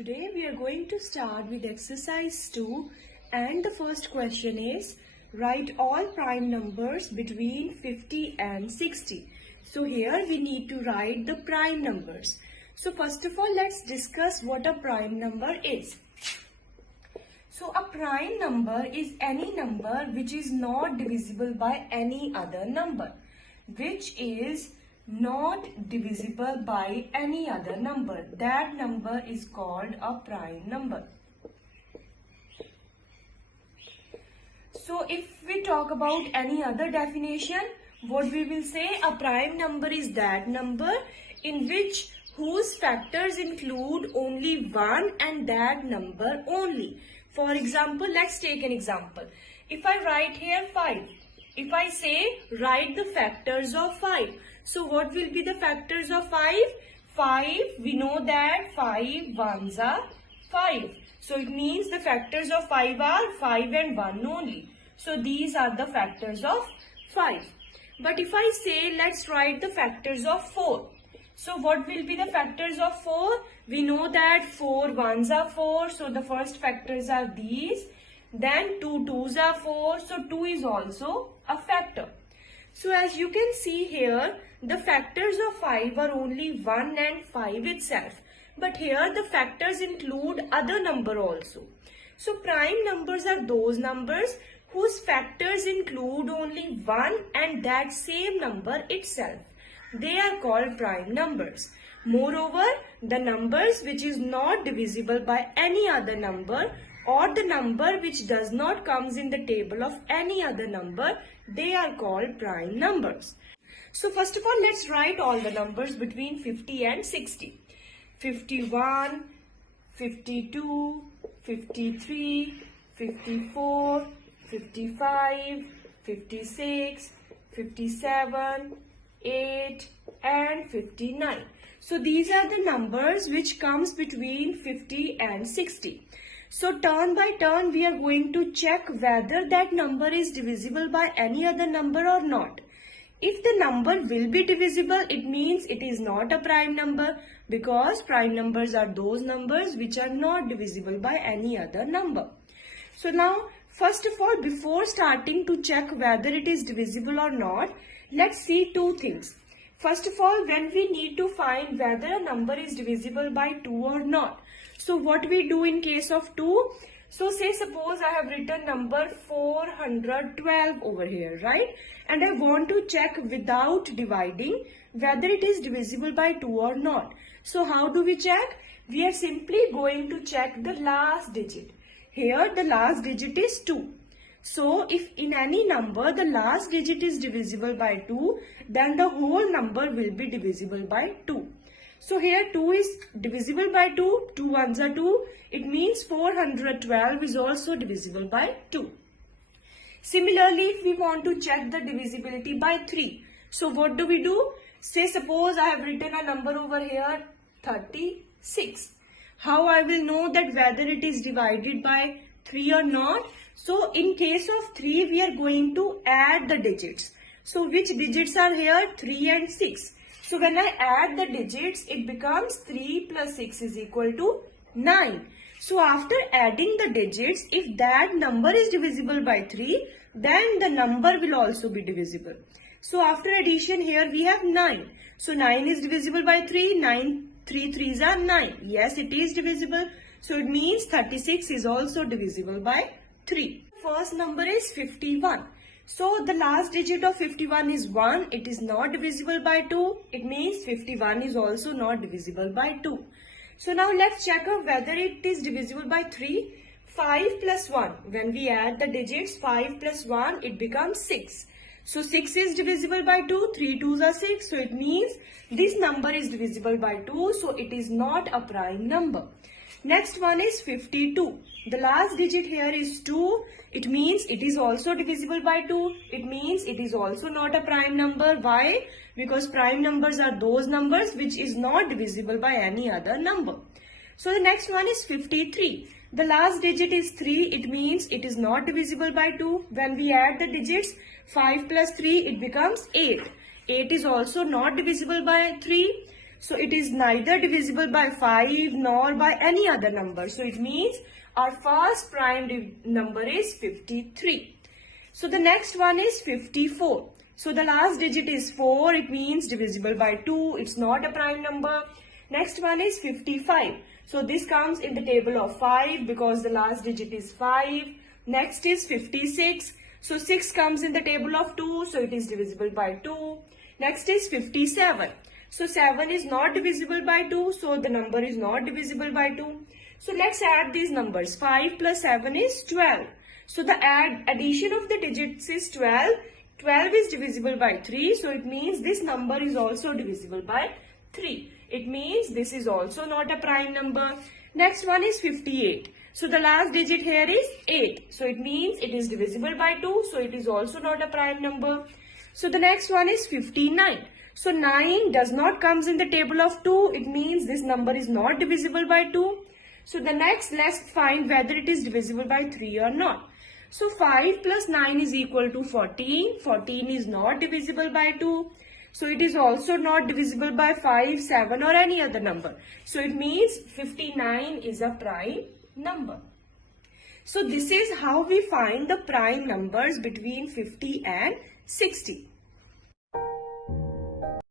Today we are going to start with exercise 2 and the first question is write all prime numbers between 50 and 60. So here we need to write the prime numbers. So first of all, let's discuss what a prime number is. So a prime number is any number which is not divisible by any other number, which is not divisible by any other number. That number is called a prime number. So if we talk about any other definition, what we will say, a prime number is that number in which whose factors include only one and that number only. For example, let's take an example. If I write here 5, if I say write the factors of 5, so what will be the factors of 5? 5, we know that 5 ones are 5. So it means the factors of 5 are 5 and 1 only. So these are the factors of 5. But if I say let's write the factors of 4. So what will be the factors of 4? We know that 4 ones are 4. So the first factors are these. Then 2 twos are 4. So 2 is also a factor. So as you can see here, the factors of 5 are only 1 and 5 itself. But here the factors include other number also. So prime numbers are those numbers whose factors include only 1 and that same number itself. They are called prime numbers. Moreover, the numbers which is not divisible by any other number or the number which does not comes in the table of any other number, they are called prime numbers. So first of all, let's write all the numbers between 50 and 60. 51, 52, 53, 54, 55, 56, 57, 8 and 59. So these are the numbers which comes between 50 and 60. So turn by turn we are going to check whether that number is divisible by any other number or not. If the number will be divisible, it means it is not a prime number, because prime numbers are those numbers which are not divisible by any other number. So now first of all, before starting to check whether it is divisible or not, let's see two things. First of all, when we need to find whether a number is divisible by 2 or not. So what we do in case of 2? So say suppose I have written number 412 over here, right? And I want to check without dividing whether it is divisible by 2 or not. So how do we check? We are simply going to check the last digit. Here the last digit is 2. So if in any number the last digit is divisible by 2, then the whole number will be divisible by 2. So here 2 is divisible by 2, 2 ones are 2, it means 412 is also divisible by 2. Similarly, if we want to check the divisibility by 3, so what do we do? Say suppose I have written a number over here 36. How I will know that whether it is divided by 3 or not? So in case of 3, we are going to add the digits. So which digits are here? 3 and 6. So when I add the digits, it becomes 3 plus 6 is equal to 9. So after adding the digits, if that number is divisible by 3, then the number will also be divisible. So after addition here we have 9. So 9 is divisible by 3, 9, 3 3s are 9. Yes, it is divisible. So it means 36 is also divisible by 3. First number is 51. So the last digit of 51 is 1. It is not divisible by 2. It means 51 is also not divisible by 2. So now let's check out whether it is divisible by 3. 5 plus 1. When we add the digits 5 plus 1, it becomes 6. So 6 is divisible by 2. 3 2s are 6. So it means this number is divisible by 2. So it is not a prime number. Next one is 52. The last digit here is 2. It means it is also divisible by 2. It means it is also not a prime number. Why? Because prime numbers are those numbers which is not divisible by any other number. So the next one is 53. The last digit is 3. It means it is not divisible by 2. When we add the digits 5 plus 3, it becomes 8. 8 is also not divisible by 3. So it is neither divisible by 5 nor by any other number. So it means our first prime number is 53. So the next one is 54. So the last digit is 4. It means divisible by 2. It's not a prime number. Next one is 55. So this comes in the table of 5 because the last digit is 5. Next is 56. So 6 comes in the table of 2. So it is divisible by 2. Next is 57. So 7 is not divisible by 2. So the number is not divisible by 2. So let's add these numbers. 5 plus 7 is 12. So the addition of the digits is 12. 12 is divisible by 3. So it means this number is also divisible by 3. It means this is also not a prime number. Next one is 58. So the last digit here is 8. So it means it is divisible by 2. So it is also not a prime number. So the next one is 59. So 9 does not comes in the table of 2. It means this number is not divisible by 2. So the next, let's find whether it is divisible by 3 or not. So 5 plus 9 is equal to 14. 14 is not divisible by 2. So it is also not divisible by 5, 7 or any other number. So it means 59 is a prime number. So this is how we find the prime numbers between 50 and 60.